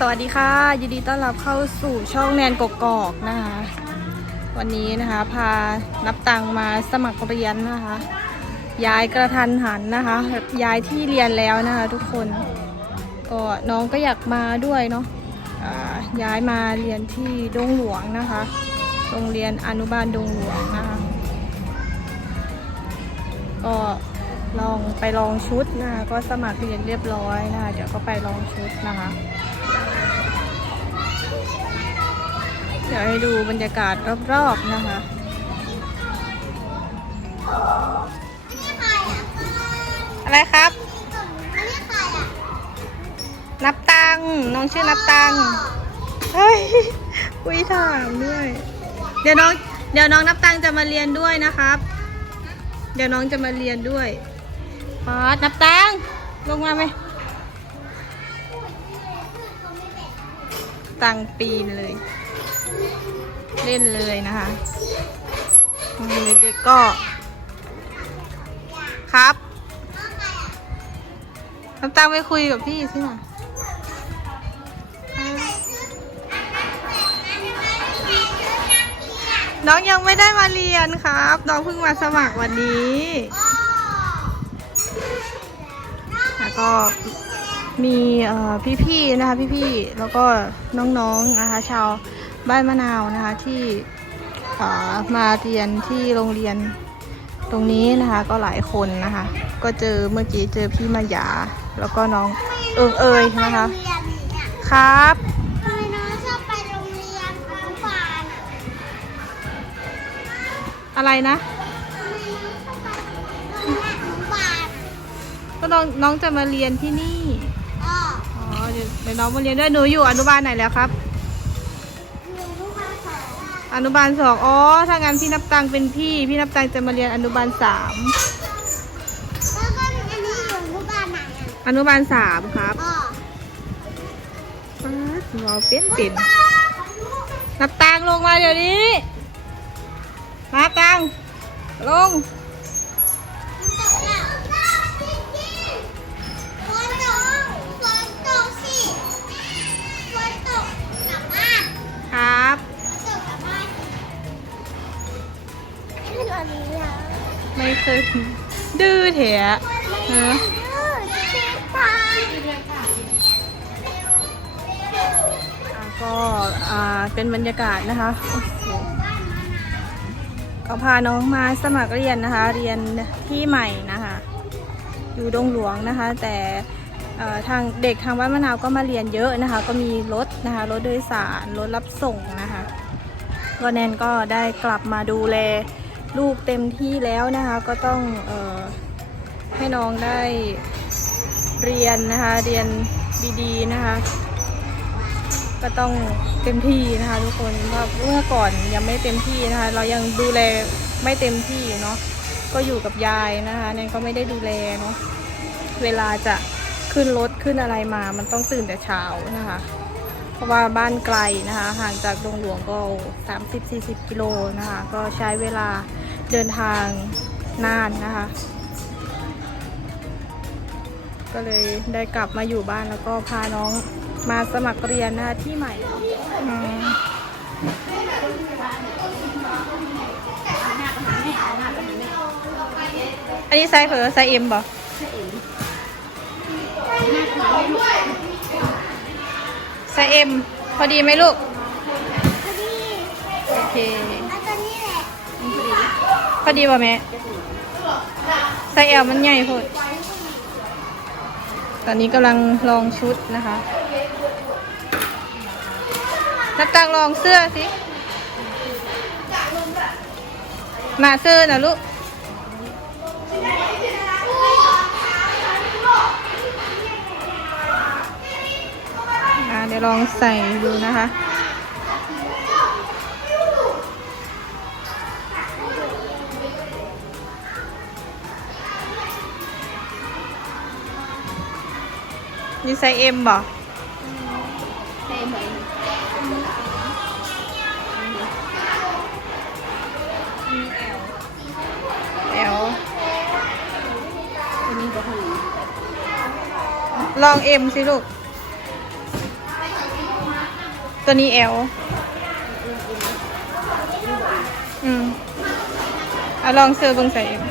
สวัสดีค่ะยินดีต้อนรับเข้าสู่ช่องแนนกกอกนะคะ วันนี้นะคะพานับตังมาสมัครเรียนนะคะย้ายกระทันหันนะคะย้ายที่เรียนแล้วนะคะ ทุกคนก็น้องก็อยากมาด้วยเนาะย้ายมาเรียนที่ดงหลวงนะคะโรงเรียนอนุบาลดงหลวงนะคะก็ลองไปลองชุดนะคะก็สมัครเรียนเรียบร้อยนะคะเดี๋ยวก็ไปลองชุดนะคะ ดี๋ยวให้ดูบรรยากาศรอบๆนะคะอะไรครับ นับตัง น้องชื่อนับตัง เฮ้ยคุยถามด้วย เดี๋ยวน้อง เดี๋ยวน้องนับตังจะมาเรียนด้วยนะครับ เดี๋ยวน้องจะมาเรียนด้วยพอดนับตัง ลงมาไหม ตังปีนเลย เล่นเลยนะคะเด็กๆก็ ครับน้ำตังไปคุยกับพี่สิหน่อยน้องยังไม่ได้มาเรียนครับ น้องเพิ่งมาสมัครวันนี้แล้วก็มีพี่ๆนะคะพี่ๆแล้วก็น้องๆนะคะชาว บ้านมะนาวนะคะที่เอ่อมาเรียนที่โรงเรียนตรงนี้นะคะก็หลายคนนะคะ ก็เจอเมื่อกี้เจอพี่มายา แล้วก็น้องเอิงเอยนะคะโรงเรียนเนี่ยครับทำไมน้องชอบไปโรงเรียนอนุบาลอะอะไรนะทำไมน้องชอบไปโรงเรียนอนุบาลอะก็น้องน้องจะมาเรียนที่นี่ อ๋ออ๋อเดี๋ยวเดี๋ยวน้องมาเรียนด้วยหนูอยู่อนุบาลไหนแล้วครับ อนุบาลสองอ๋อ ถ้างั้นพี่นับตังเป็นพี่ พี่นับตังจะมาเรียนอนุบาลสามแล้วก็อันนี้อยู่อนุบาลไหนอะอนุบาลสามครับอ๋อป๊าดหมอเป็นเป็นนับตังลงมาเดี๋ยวนี้นับตังลง คยดื้อเถอะฮะอ่าก็อ่าเป็นบรรยากาศนะคะโอ้โหก็พาน้องมาสมัครเรียนนะคะ เรียนที่ใหม่นะคะ อยู่ดงหลวงนะคะ แต่ทางเด็กทางบ้านมะนาวก็มาเรียนเยอะนะคะ ก็มีรถนะคะรถโดยสารรถรับส่งนะคะก็แนนก็ได้กลับมาดูแล ลูกเต็มที่แล้วนะคะ ก็ต้องออให้น้องได้เรียนนะคะ เรียนดีๆนะคะ ก็ต้องเต็มที่นะคะ ทุกคนเพราะเมื่อก่อนยังไม่เต็มที่นะคะ เรายังดูแลไม่เต็มที่เนาะก็อยู่กับยายนะคะแนนก็ไม่ได้ดูแลเนาะเวลาจะขึ้นรถขึ้นอะไรมา มันต้องตื่นแต่เช้านะคะ เพราะว่าบ้านไกลนะคะ ห่างจากดงหลวงก็ 30-40 กิโลนะคะ ก็ใช้เวลา เดินทางนานนะคะ ก็เลยได้กลับมาอยู่บ้านแล้วก็พาน้องมาสมัครเรียนนะคะที่ใหม่อันนี้ไซส์เผอไซส์เอ็มบ่ไซส์เอ็มพอดีไหมลูก อดีป่ะแม่ไซส์เอลมันใหญ่โพดตอนนี้กำลังลองชุดนะคะนักตังลองเสื้อสิหนาเสื้อนะลูกอ่าเดี๋ยวลองใส่ดูนะคะ นี่ไซส์เอ็มบ่เต็มเลยแอลตัวนี้ก็พอดีลองเอ็มสิลูกเตัวนี้ L อืมเอาลองเสื้อเบิ่งใส่ M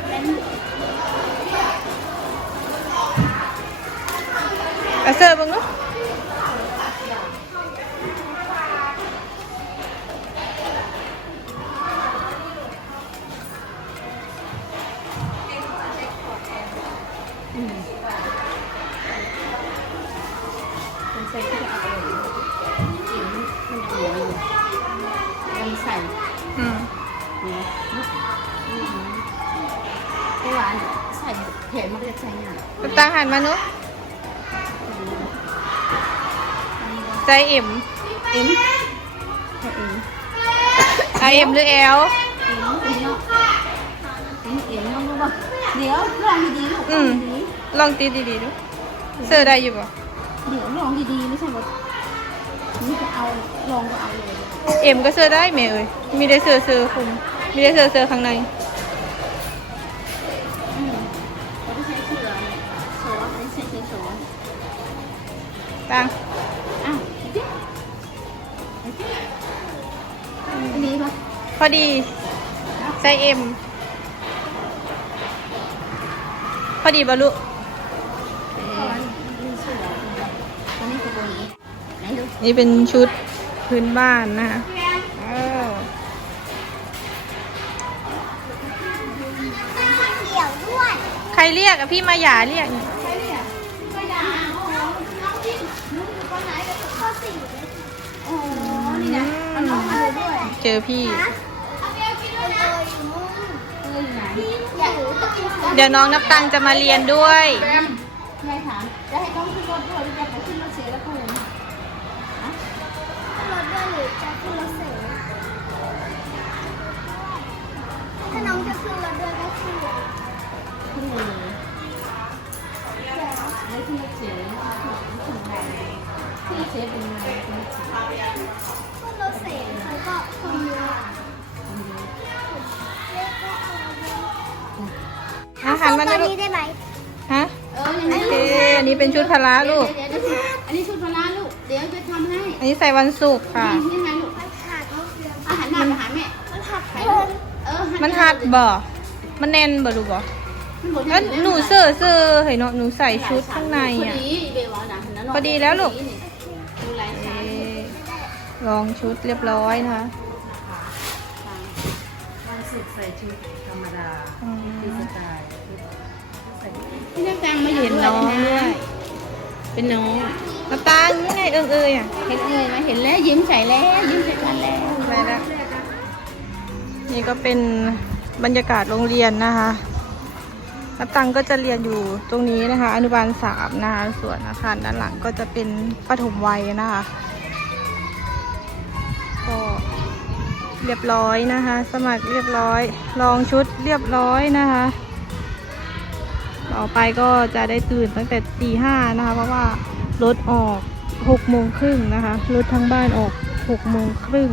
เอาเสื้อเบิ่งเนาะมันใส่ที่จะเอาไปเลยกินมันเหนียวอยู่มันใส่อืมเนื้อไอ้หวานใส่เผ็ดมันก็จะใส่ง่ายตุ๊กตาหันมาเนาะ ใจ M เอ็มใส่เอ็มเอา M หรือ L เอ็มเอ็มเนาะเอ็มเอ็มลองดูป่ะเดี๋ยวลองดีๆลูกลอืองมดีลองตีดีๆดูเสื้อได้อยู่ป่ะๆเดี๋ยวลองดีๆไม่ใช่ว่านี่จะเอาลองก็เอาเลยเอ็มก็เสื้อได้แม่เอ้ยมีได้เสื้อเสื้อคลุมมีได้เสื้อเสื้อข้างในอืม พอดีไซส์เอ็ม พอดีบรรลุเออนี่เสือตัวนี้คือตัวนี้ไหนดูนี่เป็นชุดพื้นบ้านนะคะเออเดี่ยวด้วยใครเรียกอะพี่มาหยาเรียกนี่ข้อสี่อ๋อนี่นะมันออกมาเลยด้วยเจอพี่ เดี๋ยวน้องนับตังจะมาเรียนด้วยไม่ถามจะให้ต้องขึ้นรถด้วยหรือจะไปขึ้นรถเสียแล้วกูนรถด้วยหรือจะขึ้นรถเสริมถ้าน้องจะขึ้นรถด้วยก็ขึ้นเลยขึ้นเลยแล้วขึ้นรถเสียแล้วขึ้นไงขึ้นรถเสียเป็นไงขึ้นรถเสียขึ้นรถเสริมเขาก็คนเยอะเรียกว่าอะไรนะอา หารมาตันะวลูกนี้ได้ไหมฮะเอออย่างนี้โอเคอันนี้เป็นชุดพละลูก เดี๋ยวเดี๋ยวเดี๋ยวอันนี้ชุดพละลูก เดี๋ยวจะทำให้อันนี้ใส่วันศุกร์ค่ะ นี่นี่ไงลูกมันขาดนิดเดียวอาหารหน้าไปหาแม่มันขาดใครเกินเออมันหัดบ่ มันแน่นบ่ลูกบ่แล้วหนูเสื้อเสื้อเห็นเนาะหนูใส่ชุดข้างในพออะดีเบลวนะเห็นไหมพอดีแล้วลูก ดูลายเอสายลองชุดเรียบร้อยนะคะ วันศุกร์ใส่ชุดธรรมดาอืมคือสไตล์ใส่พี่น้ำตังมาอยู่เห็นน้องด้วยเป็นน้องน้ำตาลนี่ไงเอิงเอยอะเห็นเลยไหมเห็นแล้วยิ้มใส่แล้วยิ้มใส่กันแล้วไปแล้วนี่ก็เป็นบรรยากาศโรงเรียนนะคะน้ำตังก็จะเรียนอยู่ตรงนี้นะคะ อนุบาลสามนะคะส่วนอาคารด้านหลังก็จะเป็นปฐมวัยนะคะ เรียบร้อยนะคะ สมัครเรียบร้อย ลองชุดเรียบร้อยนะคะ ต่อไปก็จะได้ตื่นตั้งแต่ตีห้านะคะ เพราะว่ารถออกหกโมงครึ่งนะคะ รถทั้งบ้านออกหกโมงครึ่ง